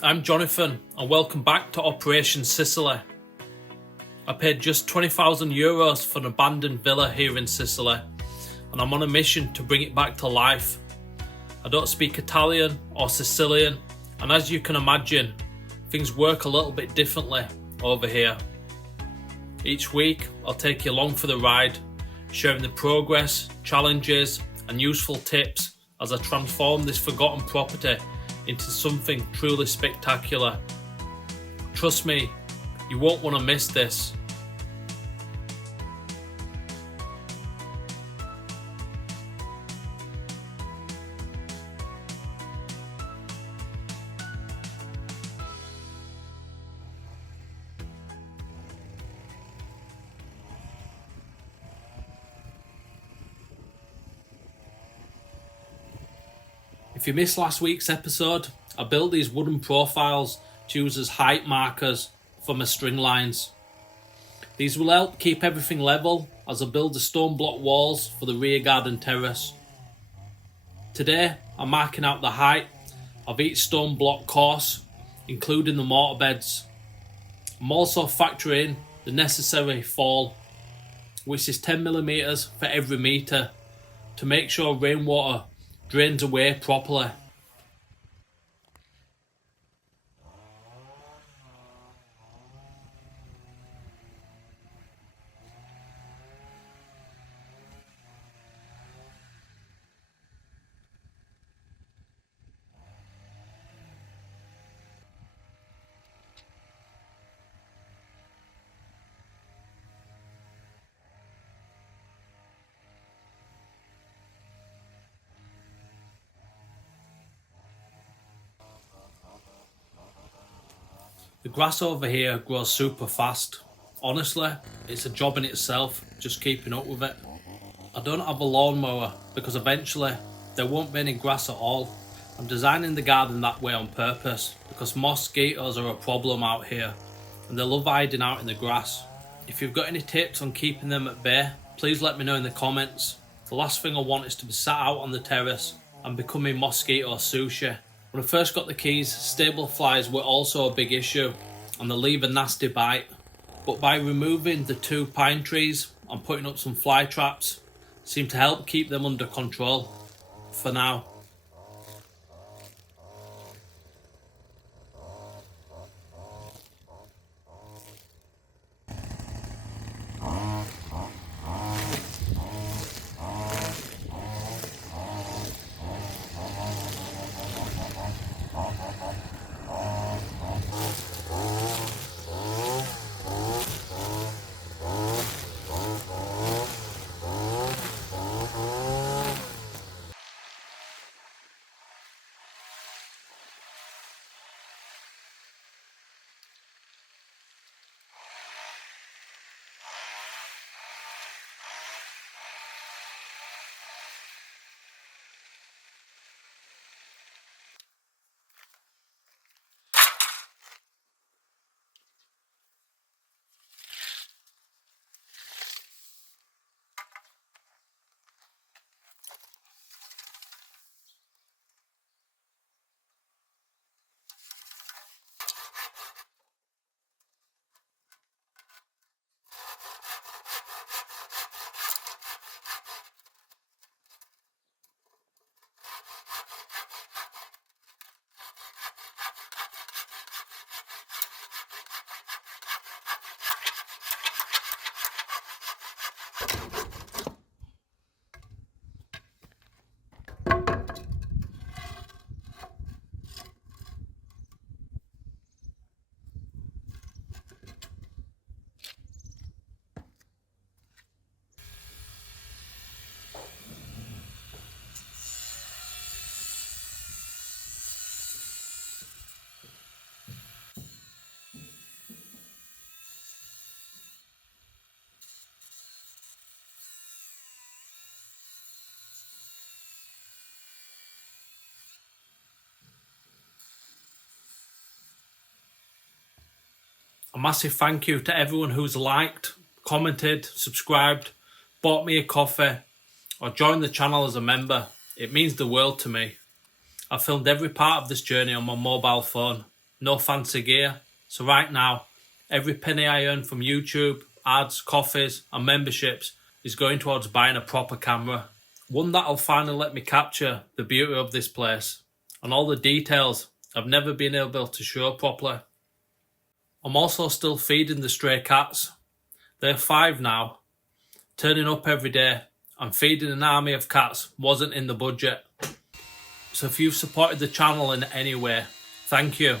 I'm Jonathan and welcome back to Operation Sicily. I paid just €20,000 for an abandoned villa here in Sicily and I'm on a mission to bring it back to life. I don't speak Italian or Sicilian and as you can imagine, things work a little bit differently over here. Each week I'll take you along for the ride, sharing the progress, challenges and useful tips as I transform this forgotten property into something truly spectacular. Trust me, you won't want to miss this. If you missed last week's episode, I built these wooden profiles to use as height markers for my string lines. These will help keep everything level as I build the stone block walls for the rear garden terrace. Today I'm marking out the height of each stone block course, including the mortar beds. I'm also factoring the necessary fall, which is 10mm for every metre, to make sure rainwater drains away properly. The grass over here grows super fast. Honestly, it's a job in itself, just keeping up with it. I don't have a lawnmower because eventually there won't be any grass at all. I'm designing the garden that way on purpose because mosquitoes are a problem out here and they love hiding out in the grass. If you've got any tips on keeping them at bay, please let me know in the comments. The last thing I want is to be sat out on the terrace and becoming mosquito sushi. When I first got the keys, stable flies were also a big issue and they leave a nasty bite. But by removing the 2 pine trees and putting up some fly traps, seemed to help keep them under control for now. A massive thank you to everyone who's liked, commented, subscribed, bought me a coffee, or joined the channel as a member. It means the world to me. I filmed every part of this journey on my mobile phone. no fancy gear. So right now, every penny I earn from YouTube, ads, coffees and memberships is going towards buying a proper camera. One that'll finally let me capture the beauty of this place and all the details I've never been able to show properly. I'm also still feeding the stray cats. They're 5 now. Turning up every day and feeding an army of cats wasn't in the budget. So if you've supported the channel in any way, thank you.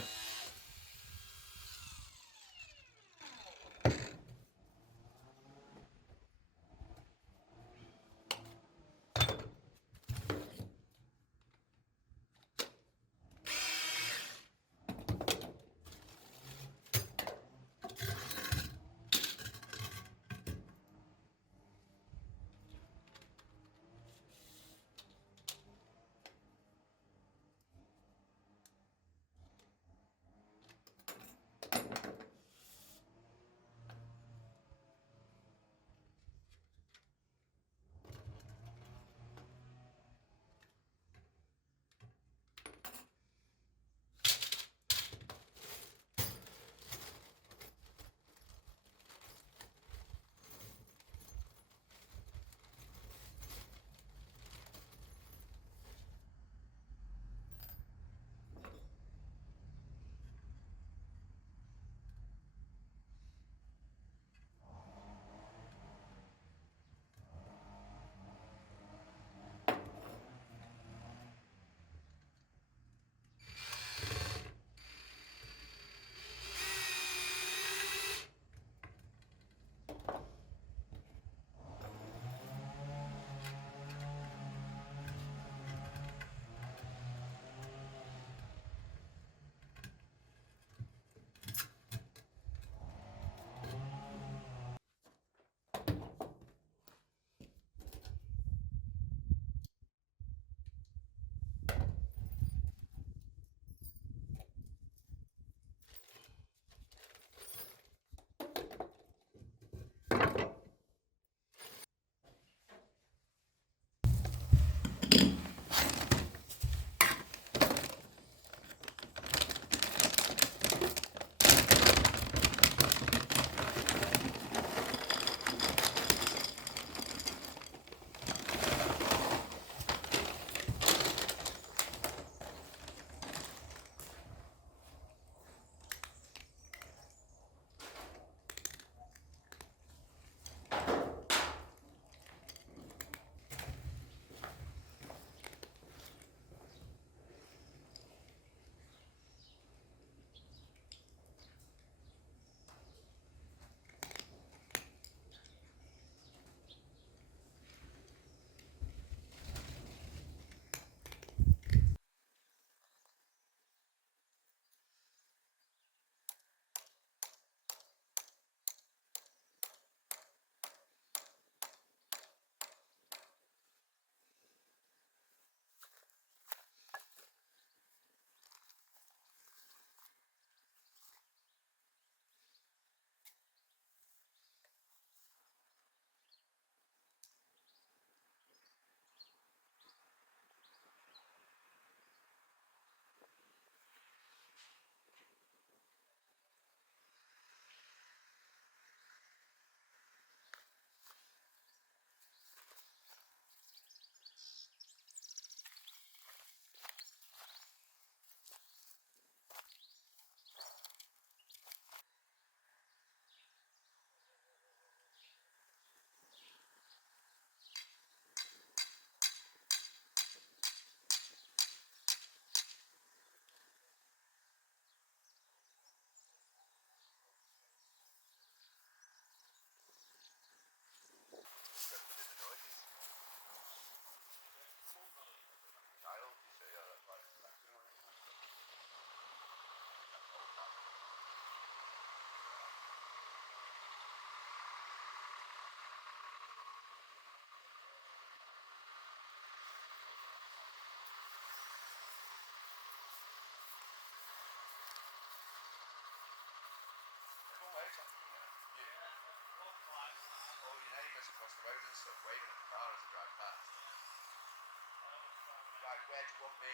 Where do you want me?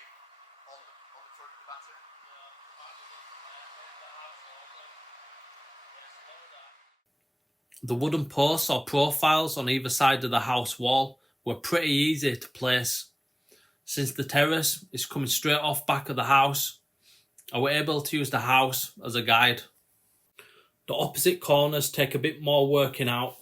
On the front of the bathroom? The wooden posts or profiles on either side of the house wall were pretty easy to place. Since the terrace is coming straight off back of the house, I was able to use the house as a guide. The opposite corners take a bit more working out.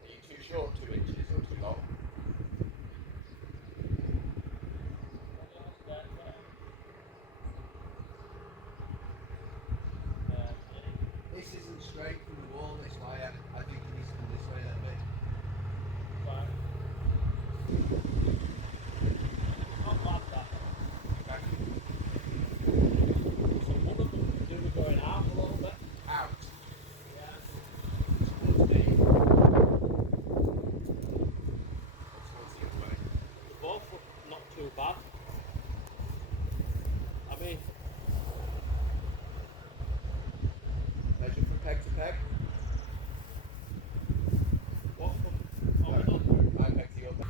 Are you too short, 2 inches, or too long? This isn't straight from the wall this way. I think it needs to come this way a little bit. Not bad, that. Okay. So one of them do be going out a little bit. Out. Yeah. Towards me. Towards the other way. They both look not too bad. I mean, Measure from peg to peg. what from My peg to your peg.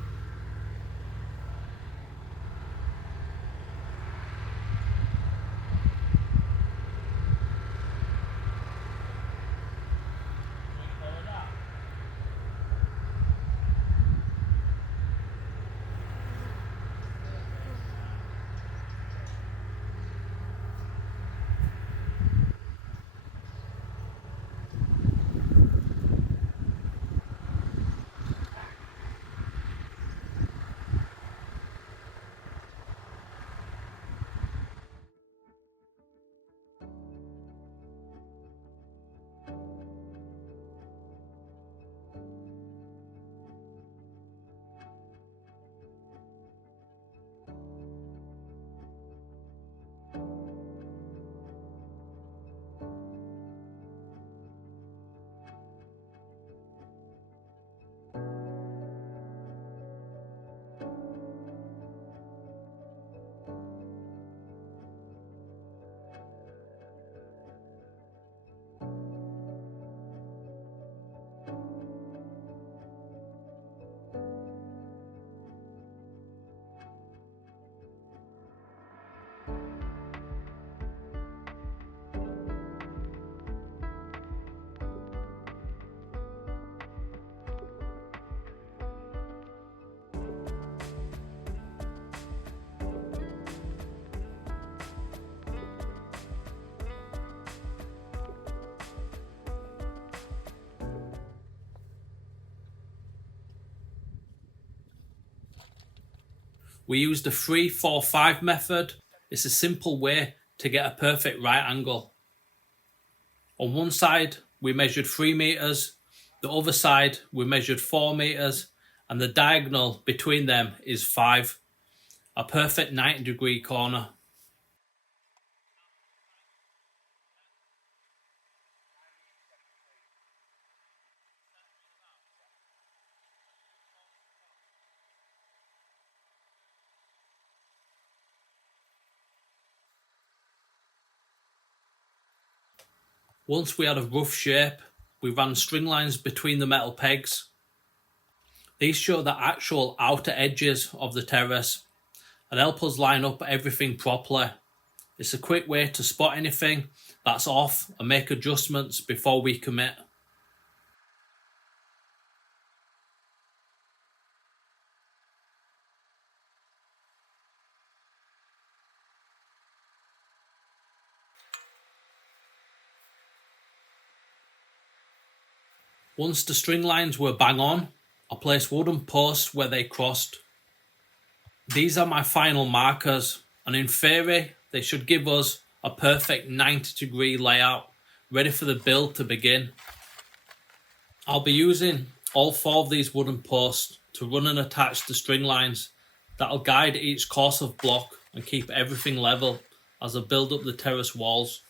we used the 3-4-5 method. It's a simple way to get a perfect right angle. On one side, we measured 3 meters, the other side, we measured 4 meters, and the diagonal between them is 5. A perfect 90-degree corner. Once we had a rough shape, we ran string lines between the metal pegs. These show the actual outer edges of the terrace and help us line up everything properly. It's a quick way to spot anything that's off and make adjustments before we commit. Once the string lines were bang on, I placed wooden posts where they crossed. These are my final markers, and in theory, they should give us a perfect 90-degree layout, ready for the build to begin. I'll be using all 4 of these wooden posts to run and attach the string lines that'll guide each course of block and keep everything level as I build up the terrace walls.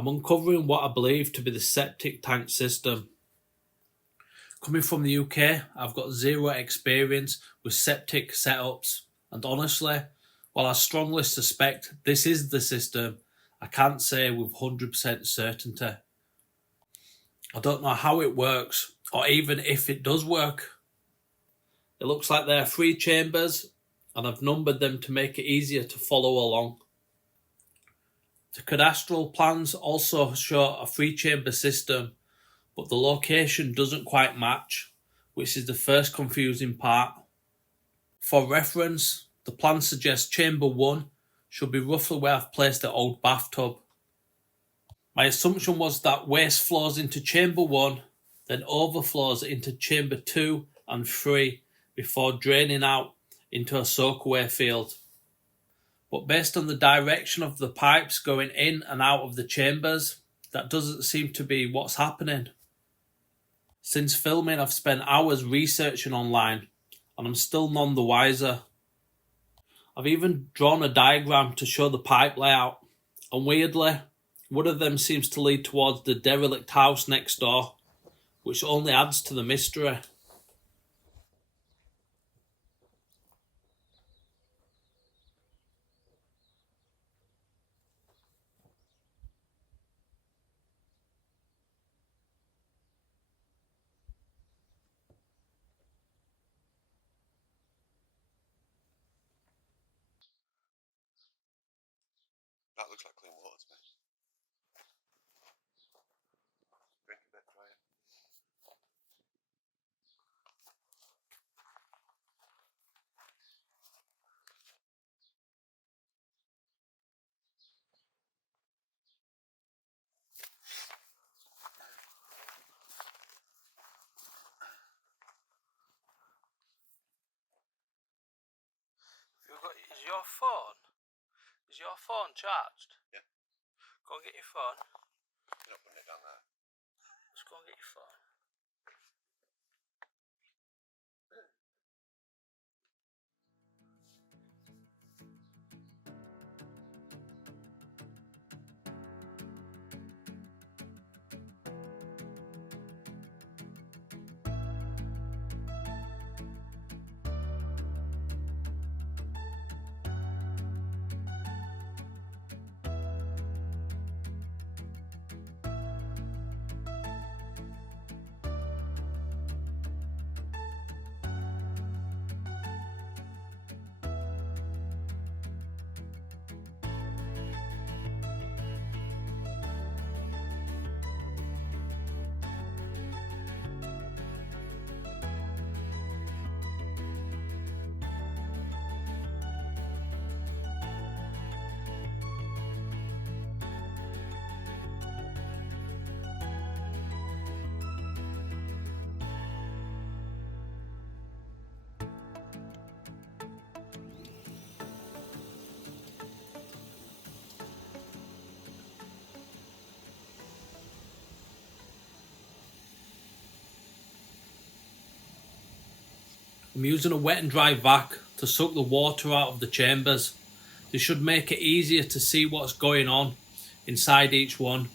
I'm uncovering what I believe to be the septic tank system. Coming from the UK, I've got zero experience with septic setups, and honestly, while I strongly suspect this is the system, I can't say with 100% certainty. I don't know how it works, or even if it does work. It looks like there are 3 chambers, and I've numbered them to make it easier to follow along. The cadastral plans also show a 3-chamber system, but the location doesn't quite match, which is the first confusing part. For reference, the plan suggests chamber 1 should be roughly where I've placed the old bathtub. My assumption was that waste flows into chamber 1, then overflows into chamber 2 and 3 before draining out into a soakaway field. But based on the direction of the pipes going in and out of the chambers, that doesn't seem to be what's happening. Since filming, I've spent hours researching online, and I'm still none the wiser. I've even drawn a diagram to show the pipe layout, and weirdly, one of them seems to lead towards the derelict house next door, which only adds to the mystery. That looks like clean water to me. Drink a bit, try it. Is your phone charged? Yeah. Go and get your phone. You're not putting it down there. Let's go and get your phone. I'm using a wet and dry vac to suck the water out of the chambers. This should make it easier to see what's going on inside each one.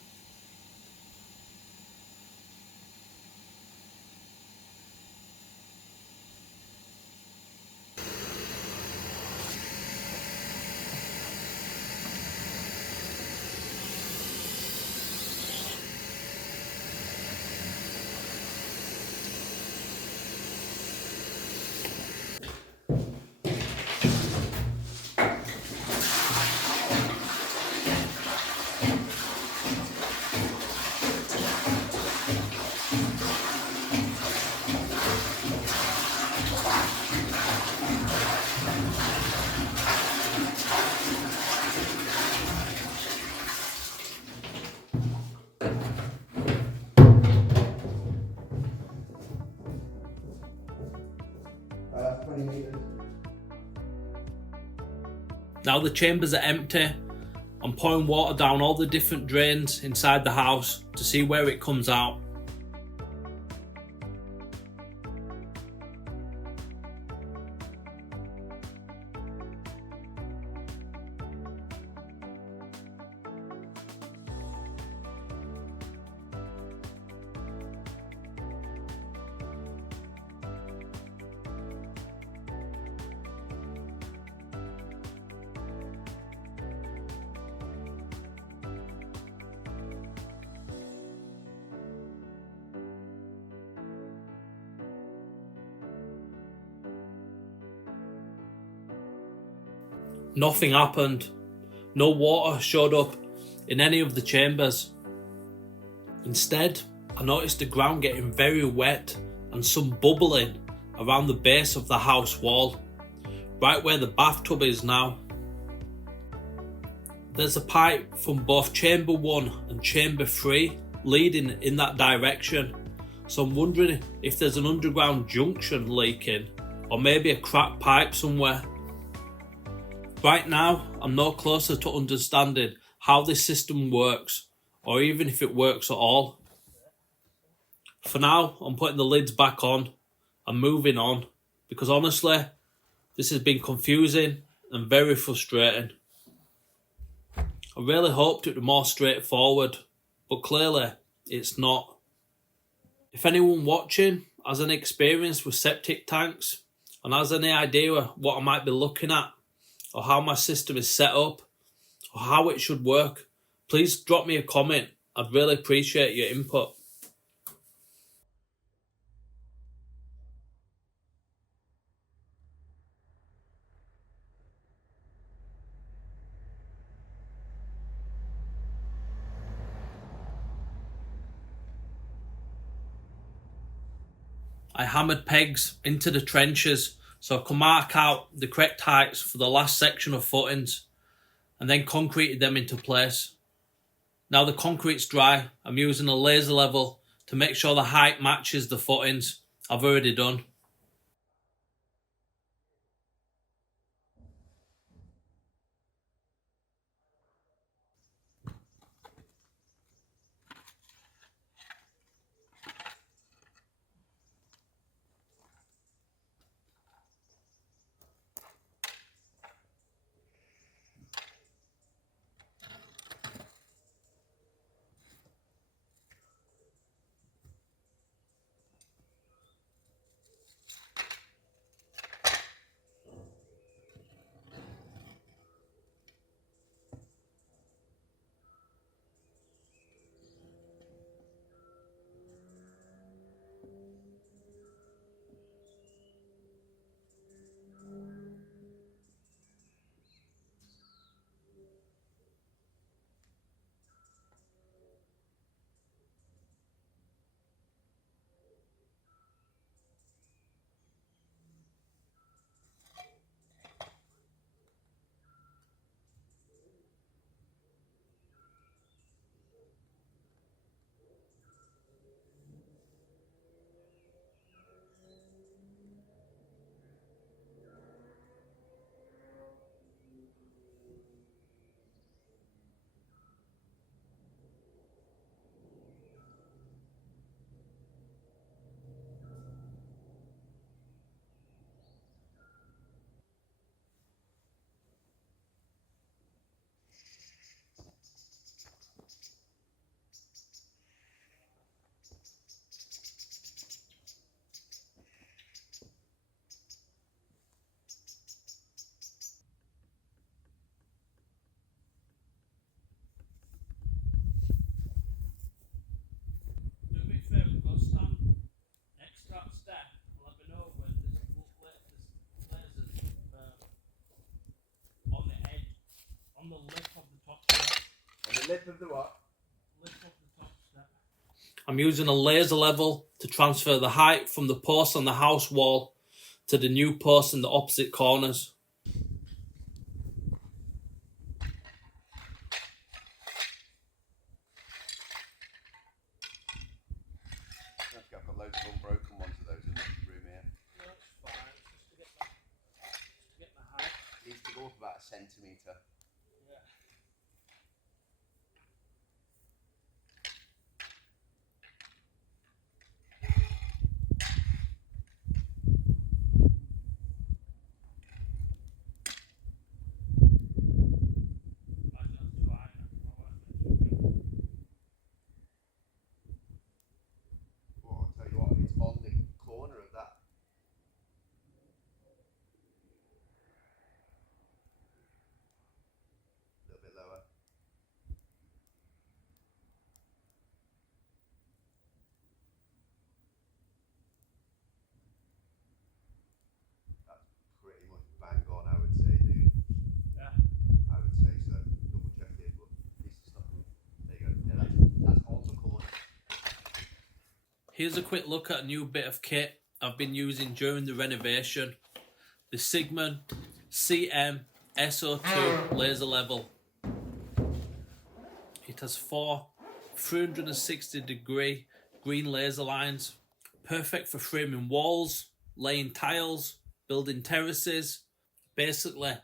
Now the chambers are empty, I'm pouring water down all the different drains inside the house to see where it comes out. Nothing happened. No water showed up in any of the chambers. Instead, I noticed the ground getting very wet and some bubbling around the base of the house wall, right where the bathtub is now. There's a pipe from both chamber 1 and chamber 3 leading in that direction, so I'm wondering if there's an underground junction leaking or maybe a cracked pipe somewhere. Right now, I'm no closer to understanding how this system works, or even if it works at all. For now, I'm putting the lids back on and moving on, because honestly, this has been confusing and very frustrating. I really hoped it was more straightforward, but clearly it's not. If anyone watching has any experience with septic tanks and has any idea what I might be looking at, or how my system is set up, or how it should work, please drop me a comment. I'd really appreciate your input. I hammered pegs into the trenches so I could mark out the correct heights for the last section of footings, and then concreted them into place. Now the concrete's dry, I'm using a laser level to make sure the height matches the footings I've already done. Do me a favour, go stand next to that step and let me know when this laser's on the edge, on the lip of the top step. On the lip of the what? Lip of the top step. I'm using a laser level to transfer the height from the post on the house wall to the new post in the opposite corners. I've got loads of unbroken ones of those in this room here. No, it's fine. It's just to get my height. It needs to go up about a centimetre. Yeah. Well, I'll tell you what, it's on the corner of that. Here's a quick look at a new bit of kit I've been using during the renovation. The CIGMAN CM-S02 laser level. It has 4 360-degree green laser lines, perfect for framing walls, laying tiles, building terraces. Basically,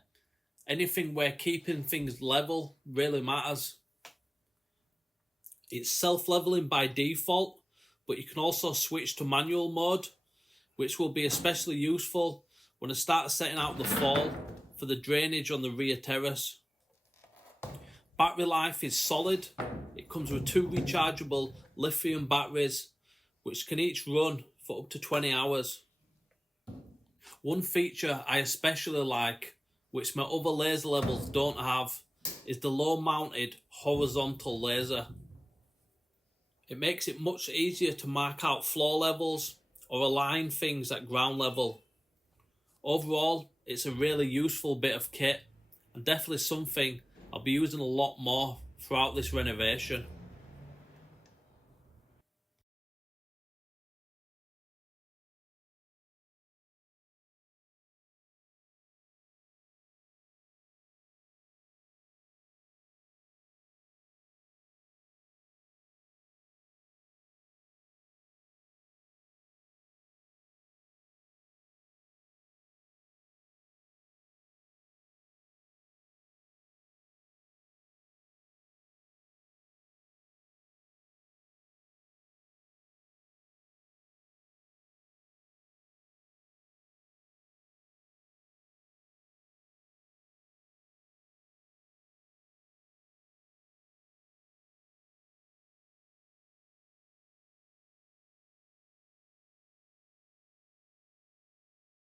anything where keeping things level really matters. It's self-leveling by default, but you can also switch to manual mode, which will be especially useful when I start setting out the fall for the drainage on the rear terrace. Battery life is solid. It comes with 2 rechargeable lithium batteries, which can each run for up to 20 hours. One feature I especially like, which my other laser levels don't have, is the low-mounted horizontal laser. It makes it much easier to mark out floor levels or align things at ground level. Overall, it's a really useful bit of kit and definitely something I'll be using a lot more throughout this renovation.